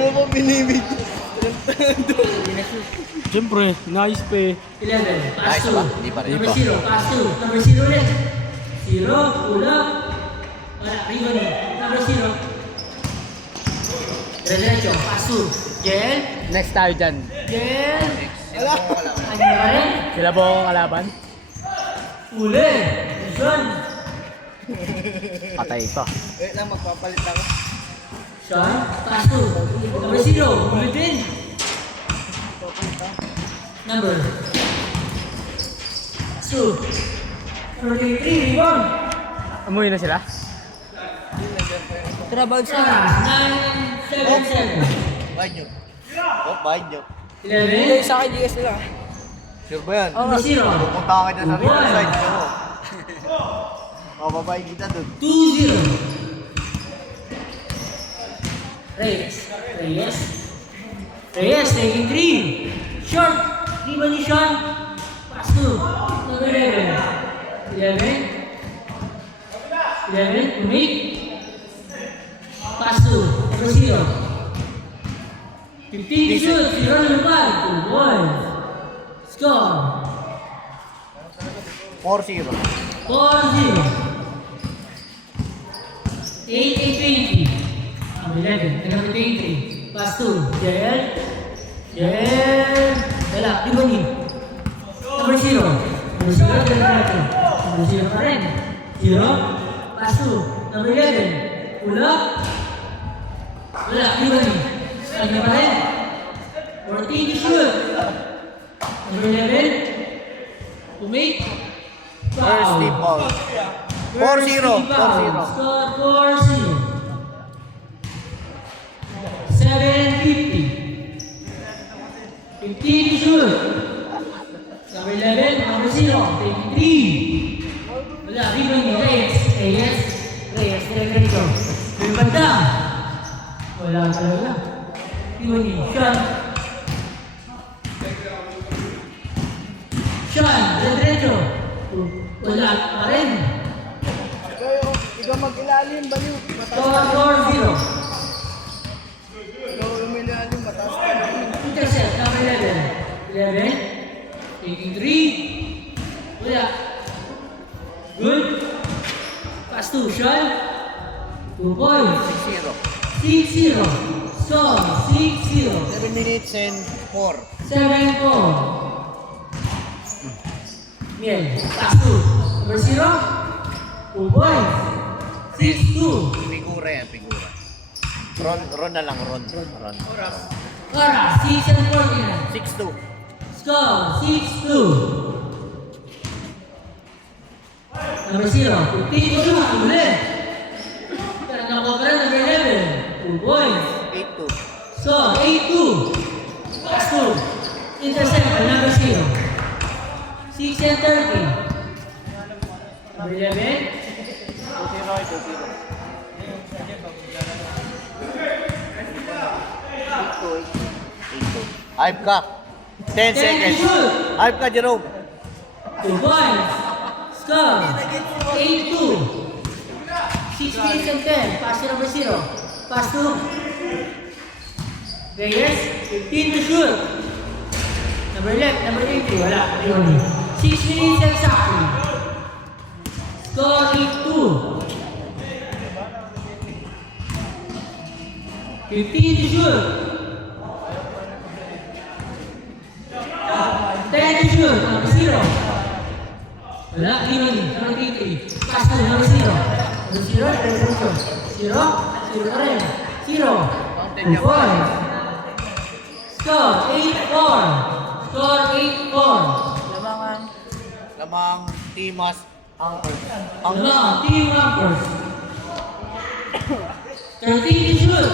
mo pa binibig. Siyempre, nice pa eh. 11. Pass Nice 2. ba? Di pa rin. Number 0. Pass 2. Number 0 ulit. 0. Pull up. Wala. Rebound eh. Number 0. Diretso. Pass 2. Gel. Next tayo dyan. Gel. Ano ba rin? Sila po ang kalaban? Uli. Sean. Patay ito. Eh lang, magpapalit ako. Sean. Pass 2. Number 0. Uli din. Number 2. 33. Rebound. Amuyin na sila? Trabaho sa 9-7-7. Bayad nyo. Oh, bayad nyo. 11. Sa akin, DS nila. Sure ba yan? Number 0. Pupunta ka na sa real side ko. Mababay kita dun. 2-0. Reyes. Reyes. Reyes taking 3. Short. Rebound ni Sean. Pass 2. Number 11. 11. 11. Umik. Pass 2. Number 0. 15 to shoot. 0 lumpan. 2 points. Score. 4-0. 4-0. 8-20. Number 11. Number 23. Pass 2. Jael. Jael. Wala. Rebound. Number 0. Number 0. Number 0 pa rin. 0. Pass 2. Number 11. Pull up. Wala. Rebound. Ano pa rin? 14 to shoot. Number 11. To make. First team ball. 4-0. 4-0. Score 4-0. 7-50. 15 to shoot. Number 11, number 0. Taking 3. Wala, rebound ni Reyes. Reyes. Reyes, diretso. May banda. Wala talaga. Rebound ni Sean. Sean, diretso. Wala pa rin. Ikaw mag-ilalim, baliw. Score 4-0. Ikaw umilalim, mataas ka na. Intercept, number 11. 11. Taking 3. Wala. Good. Pass 2, Sean. 2 points. 6-0. Score, 6-0. 7 minutes and 4. 7-4. Miel, pass 2. Number 0. 2 points. 6-2. Figura yan, figura. Ron na lang, Ron. Ora, 6-49. 6-2. Score, 6-2. Number 0, 15 to shoot, ulit. Nakakopera, number 11, 2 points. 8-2. Score, 8-2. Pass 2. Intercept by number 0. 6-30. Number 11. 8-2. Hype ka. 10 seconds. shoot. Hype ka, Jerome. 2 points. Score, 8-2. 6 minutes and 10. Pass to number 0. Pass 2. Reyes, 15 to shoot. Number left, number 80. Wala. 6 minutes exactly. Score 8-2. 15 to shoot. 10 to shoot. Number 0. Wala. Number 83. Pass to number 0. Number 0. Number 0. 0. 0 pa rin. 0. 2 points. Score 8-4. Score 8-4. Lamang Timas Anchors. Team Anchors. 13 to shoot.